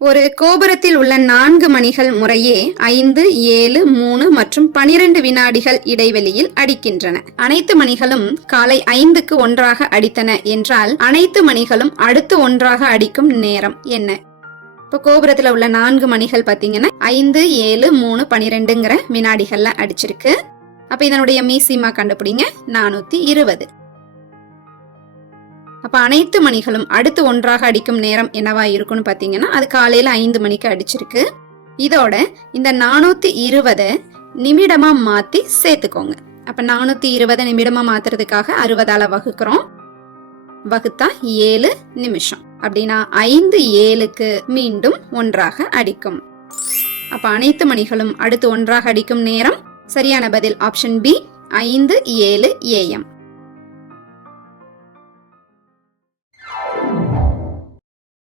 ஒரு கோபுரத்தில் உள்ள 4 மணிகள் முறையே 5, 7, 3 மற்றும் 12 வினாடிகள் இடைவெளியில் அடிக்கின்றன. அனைத்து மணிகளும் காலை 5க்கு ஒன்றாக அடித்தன என்றால் அனைத்து மணிகளும் அடுத்து ஒன்றாக அடிக்கும் நேரம் என்ன? இப்போ கோபுரத்துல உள்ள 4 மணிகள் பாத்தீங்கன்னா 5, 7, 3, 12ங்கிற வினாடிகள்ல அடிச்சிருக்கு. அப்ப இதனுடைய மீசிமா கண்டுபிடிங்க. 420. அப்ப அனைத்து மணிகளும் அடுத்து ஒன்றாக அடிக்கும் நேரம் என்னவா இருக்கும்னு பாத்தீங்கன்னா அது காலையில 5 மணிக்கு அடிச்சிருக்கு. இதோட இந்த 420 நிமிடமா மாத்தி சேர்த்துக்கோங்க. அப்ப 420 நிமிடமா மாத்துறதுக்காக 60ஆல வகுக்கிறோம். வகுத்தா 7 நிமிஷம். அப்படின்னா 5, 7க்கு மீண்டும் ஒன்றாக அடிக்கும். அப்ப அனைத்து மணிகளும் அடுத்து ஒன்றாக அடிக்கும் நேரம் சரியான பதில் ஆப்ஷன் பி 5, 7 AM.